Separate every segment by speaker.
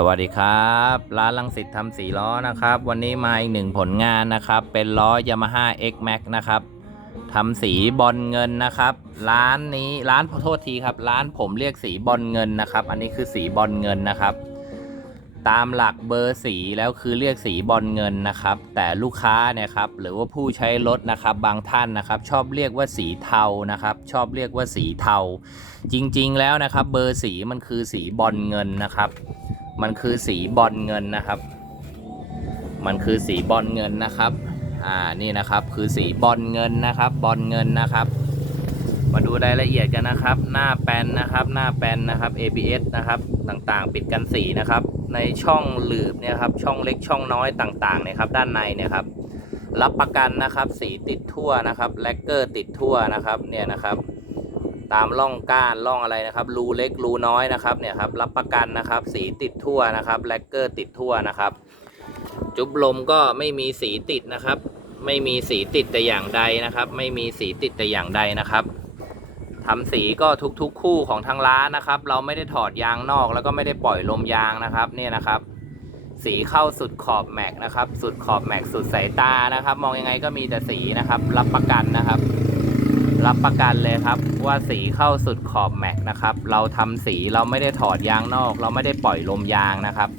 Speaker 1: สวัสดีครับ ร้านลังสิตทำสีล้อนะครับ วันนี้มาอีกหนึ่งผลงานนะครับ เป็นล้อ Yamaha X Max นะครับทำสีบอลเงินนะครับ ร้านนี้ร้านขอโทษทีครับ ร้านผมเรียกสีบอลเงินนะครับ อันนี้คือสีบอลเงินนะครับ ตามหลักเบอร์สีแล้วคือเรียกสีบอลเงินนะครับ แต่ลูกค้าเนี่ยครับหรือว่าผู้ใช้รถนะครับ บางท่านนะครับ ชอบเรียกว่าสีเทานะครับ ชอบเรียกว่าสีเทา จริง ๆ แล้วนะครับ เบอร์สีมันคือสีบอลเงินนะครับ มันคือสีบอลเงินนะครับ มันคือสีบอลเงินนะครับ อ่า นี่นะครับ คือสีบอลเงินนะครับ บอลเงินนะครับ มาดูรายละเอียดกันนะครับ หน้าแปนนะครับ หน้าแปนนะครับ ABS นะครับ ต่างๆ ปิดกันสีนะครับ ในช่องหลืบเนี่ยครับ ช่องเล็กช่องน้อยต่างๆเนี่ยครับ ด้านในเนี่ยครับ รับประกันนะครับ สีติดทั่วนะครับ แลกเกอร์ติดทั่วนะครับ เนี่ยนะครับ ตามร่องก้านร่องอะไรนะครับ รูเล็กรูน้อยนะครับเนี่ยครับรับประกันนะครับ สีติดทั่วนะครับแลกเกอร์ติดทั่วนะครับ จุบลมก็ไม่มีสีติดนะครับ ไม่มีสีติดแต่อย่างใดนะครับ ไม่มีสีติดแต่อย่างใดนะครับทำสีก็ทุกๆ คู่ของทางร้านนะครับ เราไม่ได้ถอดยางนอกแล้วก็ไม่ได้ปล่อยลมยางนะครับเนี่ยนะครับสีเข้าสุดขอบแม็กนะครับ สุดขอบแม็กสุดสายตานะครับ มองยังไงก็มีแต่สีนะครับ รับประกันนะครับ รับประกันเลยครับว่าสีเข้าสุดขอบแม็กนะครับ เราทำสีเราไม่ได้ถอดยางนอก เราไม่ได้ปล่อยลมยางนะครับ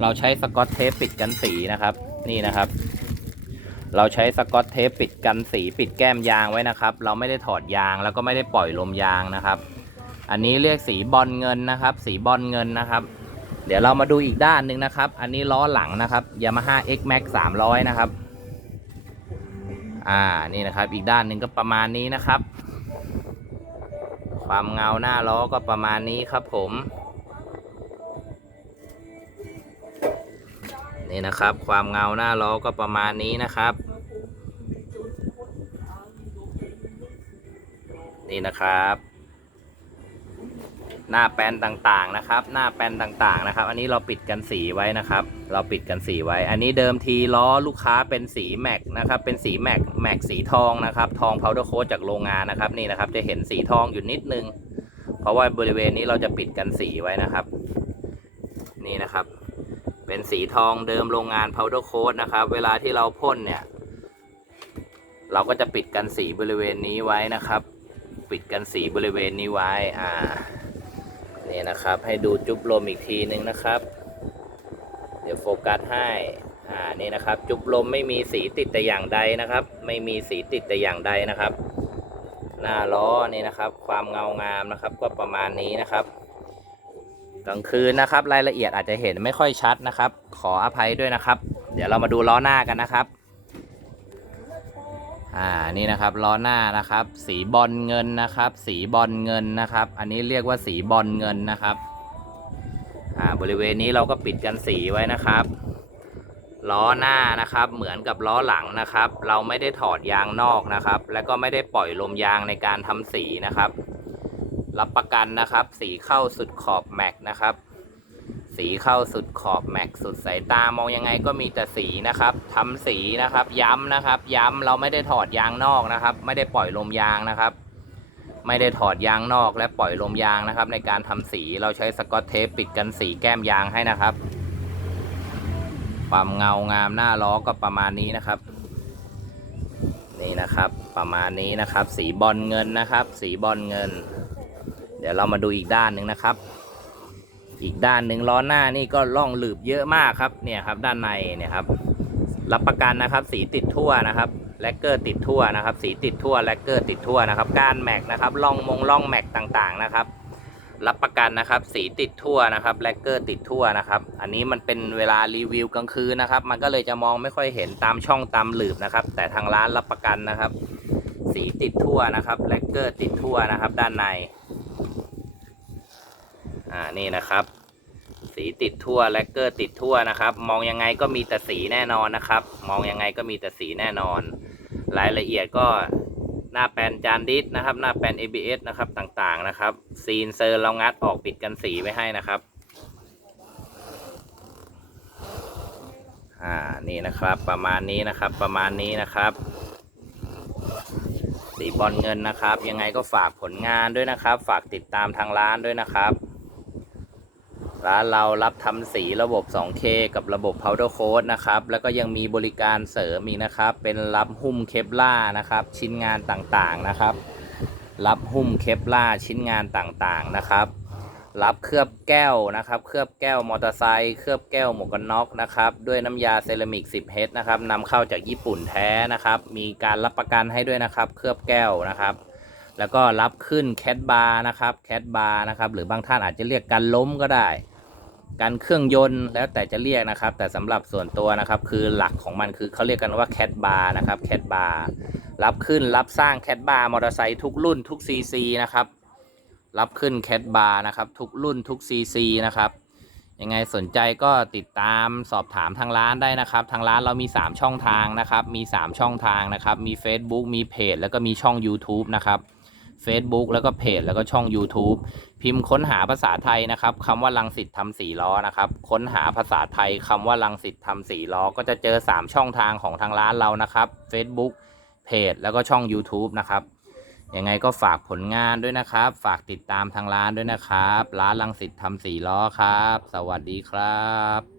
Speaker 1: เราใช้สกอตเทปปิดกันสีนะครับ นี่นะครับ เราใช้สกอตเทปปิดกันสีปิดแก้มยางไว้นะครับ เราไม่ได้ถอดยางแล้วก็ไม่ได้ปล่อยลมยางนะครับ อันนี้เรียกสีบอลเงินนะครับ สีบอลเงินนะครับ เดี๋ยวเรามาดูอีกด้านหนึ่งนะครับ อันนี้ล้อหลังนะครับ Yamaha X Max 300 นะครับ อ่านี่นะครับ อีกด้านหนึ่งก็ประมาณนี้นะครับ ความเงาหน้าล้อก็ประมาณนี้ครับผมนี่นะครับ ความเงาหน้าล้อก็ประมาณนี้นะครับ นี่นะครับ หน้าแปนต่างๆนะครับ หน้าแปนต่างๆนะครับ อันนี้เราปิดกันสีไว้นะครับ เราปิดกันสีไว้ อันนี้เดิมทีล้อลูกค้าเป็นสีแม็กนะครับ เป็นสีแม็กแม็กสีทองนะครับทองพาวเดอร์โค้ดจากโรงงานนะครับนี่นะครับ จะเห็นสีทองอยู่นิดนึง เพราะว่าบริเวณนี้เราจะปิดกันสีไว้นะครับ นี่นะครับ เป็นสีทองเดิมโรงงาน powder coat นะครับ เวลาที่เราพ่นเนี่ย เราก็จะปิดกันสีบริเวณนี้ไว้นะครับ ปิดกันสีบริเวณนี้ไว้อ่า นี่นะครับ ให้ดูจุบลมอีกทีนึงนะครับ เดี๋ยวโฟกัสให้อ่านี่นะครับ จุบลมไม่มีสีติดแต่อย่างใดนะครับ ไม่มีสีติดแต่อย่างใดนะครับ หน้าล้อนี่นะครับ ความเงางามนะครับ ก็ประมาณนี้นะครับกลางคืนนะครับ รายละเอียดอาจจะเห็นไม่ค่อยชัดนะครับ ขออภัยด้วยนะครับ เดี๋ยวเรามาดูล้อหน้ากันนะครับ อ่านี่นะครับล้อหน้านะครับ สีบอลเงินนะครับ สีบอลเงินนะครับ อันนี้เรียกว่าสีบอลเงินนะครับอ่าบริเวณนี้เราก็ปิดกันสีไว้นะครับล้อหน้านะครับ เหมือนกับล้อหลังนะครับ เราไม่ได้ถอดยางนอกนะครับ และก็ไม่ได้ปล่อยลมยางในการทำสีนะครับ รับประกันนะครับ สีเข้าสุดขอบแม็กนะครับ สีเข้าสุดขอบแม็กสุดสายตามองยังไงก็มีแต่สีนะครับทำสีนะครับ ย้ำนะครับ ย้ำเราไม่ได้ถอดยางนอกนะครับ ไม่ได้ปล่อยลมยางนะครับ ไม่ได้ถอดยางนอกและปล่อยลมยางนะครับ ในการทำสีเราใช้สกอตเทปปิดกันสีแก้มยางให้นะครับ ความเงางามหน้าล้อก็ประมาณนี้นะครับนี่นะครับประมาณนี้นะครับ สีบอลเงินนะครับ สีบอลเงิน เดี๋ยวเรามาดูอีกด้านหนึ่งนะครับ อีกด้านหนึ่งล้อหน้านี่ก็ล่องหลืบเยอะมากครับเนี่ยครับด้านในเนี่ยครับรับประกันนะครับ สีติดทั่วนะครับแลกเกอร์ติดทั่วนะครับ สีติดทั่วแลกเกอร์ติดทั่วนะครับ ก้านแม็กนะครับล่องมงล่องแม็กต่างๆนะครับ รับประกันนะครับ สีติดทั่วนะครับแลกเกอร์ติดทั่วนะครับ อันนี้มันเป็นเวลารีวิวกลางคืนนะครับ มันก็เลยจะมองไม่ค่อยเห็นตามช่องตามหลืบนะครับ แต่ทางร้านรับประกันนะครับ สีติดทั่วนะครับแลกเกอร์ติดทั่วนะครับ ด้านใน อ่านี่นะครับ สีติดทั่วแลกเกอร์ติดทั่วนะครับ มองยังไงก็มีแต่สีแน่นอนนะครับ มองยังไงก็มีแต่สีแน่นอน รายละเอียดก็หน้าแปนจานดิสนะครับ หน้าแปน ABS นะครับต่างๆนะครับ ซีนเซอร์เรางัดออกปิดกันสีไว้ให้นะครับอ่านี่นะครับประมาณนี้นะครับประมาณนี้นะครับ สีบอลเงินนะครับ ยังไงก็ฝากผลงานด้วยนะครับ ฝากติดตามทางร้านด้วยนะครับ ร้านเรารับทำสีระบบ 2K กับระบบ Powder Coat นะครับ แล้วก็ยังมีบริการเสริมอีกนะครับ เป็นรับหุ้มเคปล่านะครับ ชิ้นงานต่างๆนะครับ รับหุ้มเคปล่าชิ้นงานต่างๆนะครับ รับเคลือบแก้วนะครับ เคลือบแก้วมอเตอร์ไซค์ เคลือบแก้วหมวกกันน็อกนะครับ ด้วยน้ำยาเซรามิก 10 เฮดนะครับนำเข้าจากญี่ปุ่นแท้นะครับ มีการรับประกันให้ด้วยนะครับ เคลือบแก้วนะครับ แล้วก็รับขึ้นแคดบาร์นะครับแคดบาร์นะครับหรือบางท่านอาจจะเรียกกันล้มก็ได้การเครื่องยนต์แล้วแต่จะเรียกนะครับ แต่สำหรับส่วนตัวนะครับคือหลักของมันคือเขาเรียกกันว่าแคดบาร์นะครับแคดบาร์รับขึ้นรับสร้างแคดบาร์มอเตอร์ไซค์ทุกรุ่นทุกซีซีนะครับรับขึ้นแคดบาร์นะครับทุกรุ่นทุกซีซีนะครับยังไงสนใจก็ติดตามสอบถามทางร้านได้นะครับ ทางร้านเรามี 3 ช่องทางนะครับ มี 3 ช่องทางนะครับ มี Facebook มีเพจแล้วก็มีช่อง YouTube นะครับ Facebook แล้วก็เพจแล้วก็ช่อง YouTube พิมพ์ค้นหาภาษาไทยนะครับคำว่าลังสิตทำสีล้อนะครับค้นหาภาษาไทยคำว่าลังสิตทำสีล้อก็จะเจอ 3 ช่องทางของทางร้านเรานะครับ Facebook เพจแล้วก็ช่อง YouTube นะครับยังไงก็ฝากผลงานด้วยนะครับ ฝากติดตามทางร้านด้วยนะครับ ร้านลังสิตทำสีล้อครับ สวัสดีครับ